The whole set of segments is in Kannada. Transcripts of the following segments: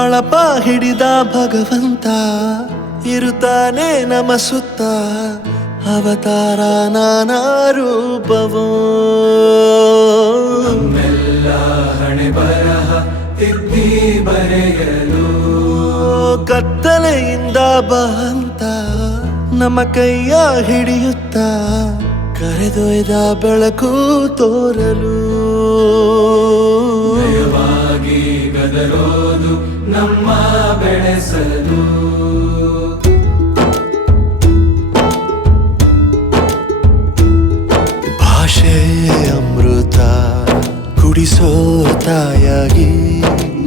ಬಳಪ ಹಿಡಿದ ಭಗವಂತ ಇರುತ್ತಾನೆ ನಮ ಸುತ್ತ ಅವತಾರ ನಾನಾ ರೂಪವೋ ನಮ್ಮೆಲ್ಲ ಹಣೆ ಬರಹ ತಿದ್ದಿ ಬರೆಯಲು ಕತ್ತಲೆಯಿಂದ ಬಂತ ನಮ್ಮ ಕೈಯ ಹಿಡಿಯುತ್ತ ಕರೆದೊಯ್ದ ಬೆಳಕು ತೋರಲು ನಯವಾಗಿ ಗದರೋದು ನಮ್ಮ ಬೆಳೆಸಲು ಭಾಷೆ ಅಮೃತ ಕುಡಿಸೋ ತಾಯಾಗಿ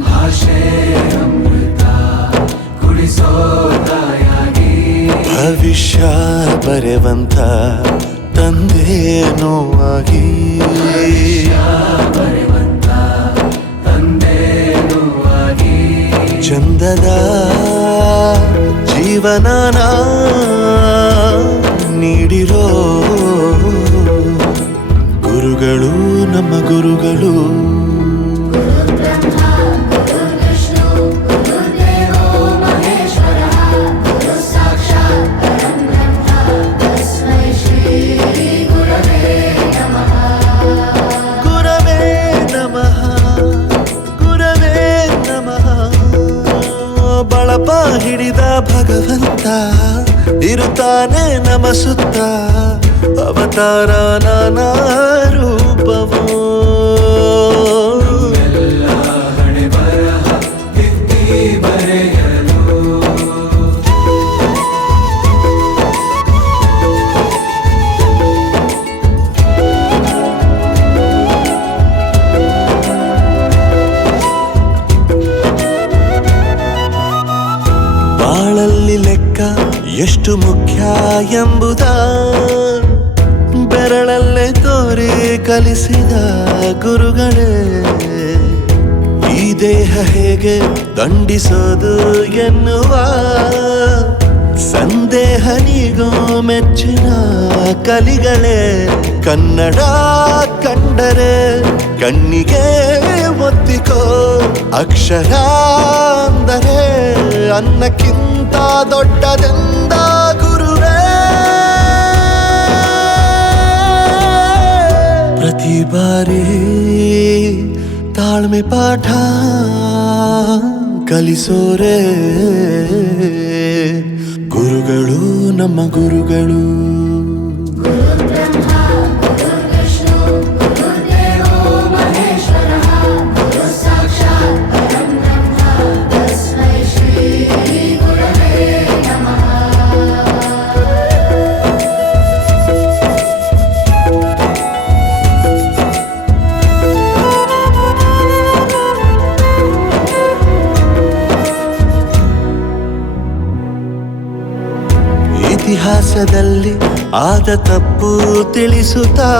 ಭಾಷೆ ಅಮೃತ ಕುಡಿಸೋ ತಾಯಾಗಿ ಭವಿಷ್ಯ ಬರೆವಂತ ತಂದೆ ನೋವಾಗಿ ಬರೆವಂತ ತಂದೆನುವಾಗಿ ಚಂದದ ಜೀವನನ ನೀಡಿರೋ ಗುರುಗಳು ನಮ್ಮ ಗುರುಗಳು ಗುರವೇ ನಮಃ ಗುರವೇ ನಮಃ ಬಳಪ ಹಿಡಿದ ಭಗವಂತ ಇರುತ್ತಾನೆ ನಮ ಸುತ್ತ ಅವತಾರ ನಾನಾ ರೂಪವೋ ಎಲ್ಲ ಹಣೆ ಬರಹ ತಿದ್ದಿ ಬರೆಯಲು ಬಾಳಲ್ಲಿ ಲೆಕ್ಕ ಎಷ್ಟು ಮುಖ್ಯ ಎಂಬುದ ಬೆರಳಲ್ಲೇ ತೋರಿ ಕಲಿಸಿದ ಗುರುಗಳೇ ಈ ದೇಹ ಹೇಗೆ ದಂಡಿಸೋದು ಎನ್ನುವ ಸಂದೇಹ ನೀಗೋ ಮೆಚ್ಚಿನ ಕಲಿಗಳೇ ಕನ್ನಡ ಕಂಡರೆ ಕಣ್ಣಿಗೆ ಒತ್ತಿಕೋ ಅಕ್ಷರ ಅಂದರೆ ಅನ್ನಕ್ಕಿಂತ ದೊಡ್ಡದೆಂದ ಗುರುವೇ ಪ್ರತಿ ಬಾರಿ ತಾಳ್ಮೆ ಪಾಠ ಕಲಿಸೋರೆ ಗುರುಗಳು ನಮ್ಮ ಗುರುಗಳು ಇತಿಹಾಸದಲ್ಲಿ ಆದ ತಪ್ಪು ತಿಳಿಸುತ್ತಾ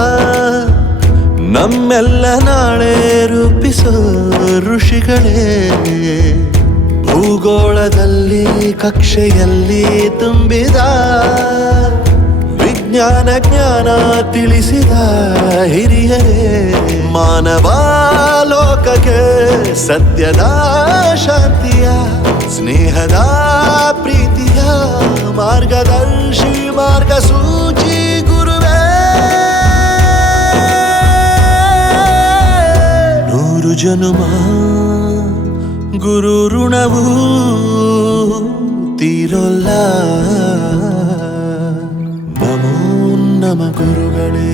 ನಮ್ಮೆಲ್ಲ ನಾಳೆ ರೂಪಿಸೋ ಋಷಿಗಳೇ ಭೂಗೋಳದಲ್ಲಿ ಕಕ್ಷೆಯಲ್ಲಿ ತುಂಬಿದ ವಿಜ್ಞಾನ ಜ್ಞಾನ ತಿಳಿಸಿದ ಹಿರಿಯರೇ ಮಾನವ ಲೋಕಕ್ಕೆ ಸತ್ಯದ ಶಾಂತಿಯ ಸ್ನೇಹದ ಪ್ರೀತಿಯ ಮಾರ್ಗದರ್ಶಿ ಮಾರ್ಗಸೂಚಿ ಗುರುವೇ ನೂರು ಜನುಮ ಗುರು ಋಣವು ತೀರೋಲ್ಲ ನಮೋ ನಮ ಗುರುಗಳೇ.